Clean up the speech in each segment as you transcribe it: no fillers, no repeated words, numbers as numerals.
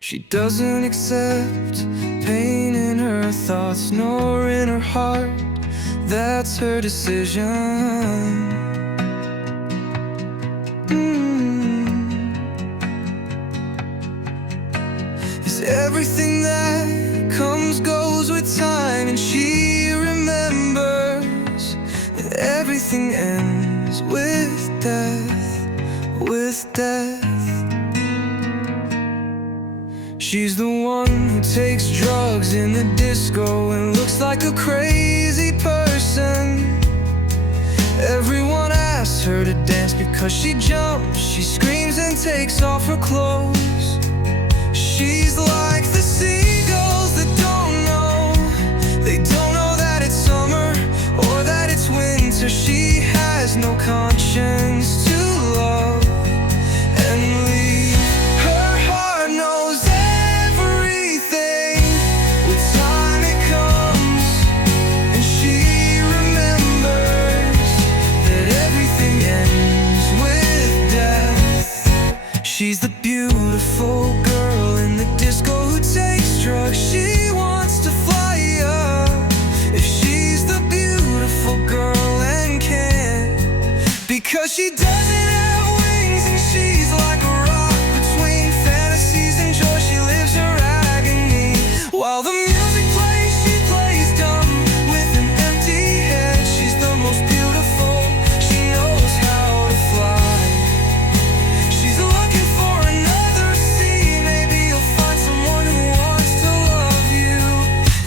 She doesn't accept pain in her thoughts nor in her heart. That's her decision. Is everything that comes goes with time, and she remembers that everything ends with death, with death. She's the one who takes drugs in the disco and looks like a crazy person. Everyone asks her to dance because she jumps, she screams and takes off her clothes. She's like the seagulls that don't know. They don't know that it's summer or that it's winter. She has no conscience to love and leave. Her heart knows everything. With time it comes, and she remembers that everything ends with death. She's the beautiful girl in the disco who takes drugs. She wants to fly up. If she's the beautiful girl and can't, because she doesn't have wings, and she's like a rock between fantasies and joy. She lives her agony while the music plays. She plays dumb with an empty head. She's the most beautiful. She knows how to fly. She's looking for another sea. Maybe you'll find someone who wants to love you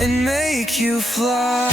and make you fly.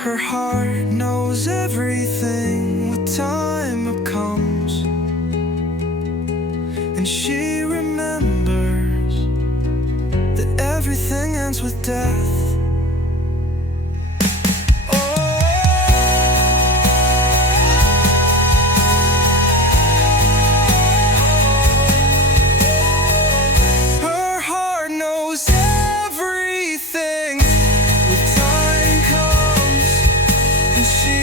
Her heart knows everything. With time it comes, and she remembers that everything ends with death. Her heart knows everything. With time comes, and she